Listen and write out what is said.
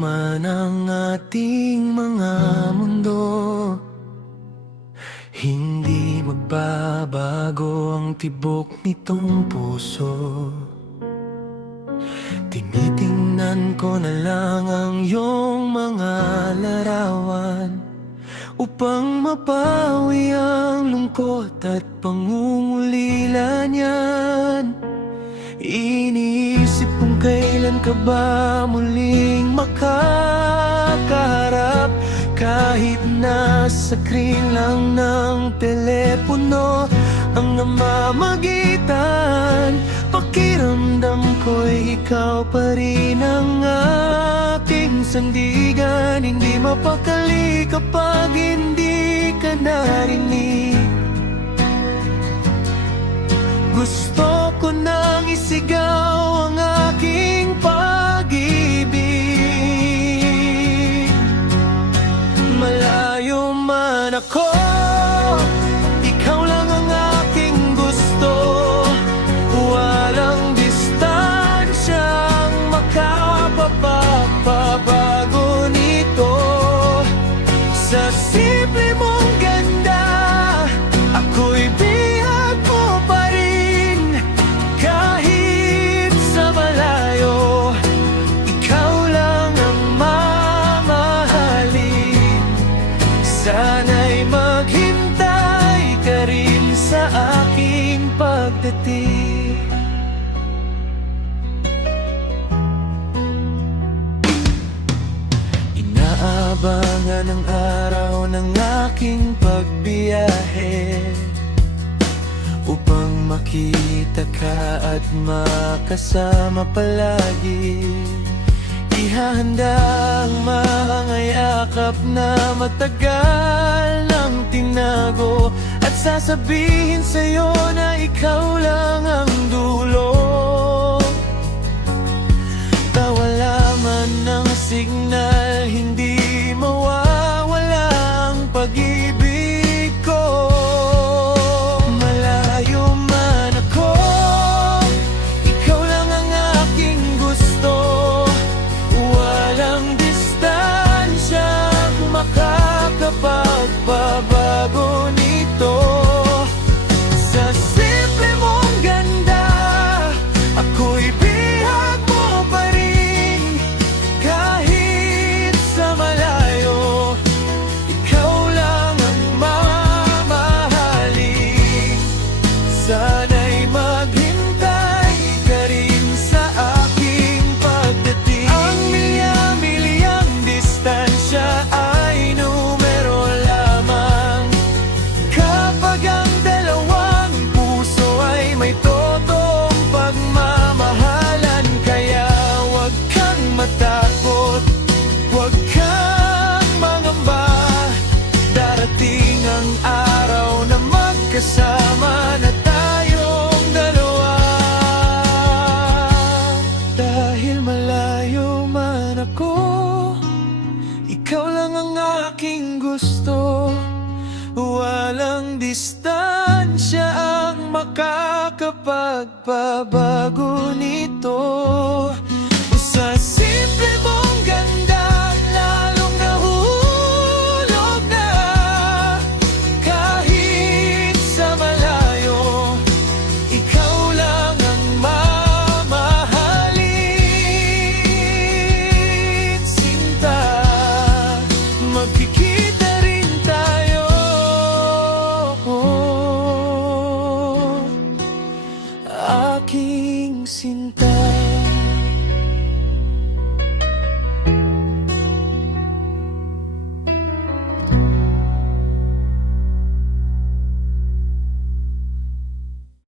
man ang ating mga mundo, hindi magbabago ang tibok nitong puso. Tinitingnan ko na lang ang iyong mga larawan upang mapawi ang lungkot at pangungulila niyan. Iniisip kung kailan ka ba muling makakaharap, kahit nasa screen lang ng telepono ang namamagitan. Pakiramdam ko'y ikaw pa rin ang aking sandigan. Hindi mapakali kapag hindi ka narinig. Gusto ko nang isigaw ang aking pag-ibig. Malayo man ako, ikaw lang ang aking gusto. Walang distansyang makapapabago nito. Sa simple mong ganda, ako'y bihag mo pa rin. Kahit sa malayo, ikaw lang ang mamahalin. Sana'y maghintay ka rin sa aking pagdating. Inaabangan ang araw ng aking pagbiyahe upang makita ka at makasama palagi. Ihahanda ang mga yakap na matagal nang tinago, at sasabihin sa'yo na ikaw lang ang dulo. Tawala man ng signal, hindi mawawala ang pag-ibig ko. Malayo man ako, ikaw lang ang aking gusto. Walang distansyang makakapagpabago nito. Sa simple mong ganda, ako'y bihag mo pa rin. Kahit sa malayo, ikaw lang ang mamahalin. Sana'y maghintay ka rin sa aking pagdating. Ang milya-milyang distansya ay numero lamang kapag ang dalawang puso ay may totoong pagmamahalan. Kaya huwag kang matakot, huwag kang mangamba. Darating ang araw na magkasama na tayong dalawa. Dahil malayo man ako, ikaw lang ang aking gusto. Walang distansya ang makakapagpabago nito. Sa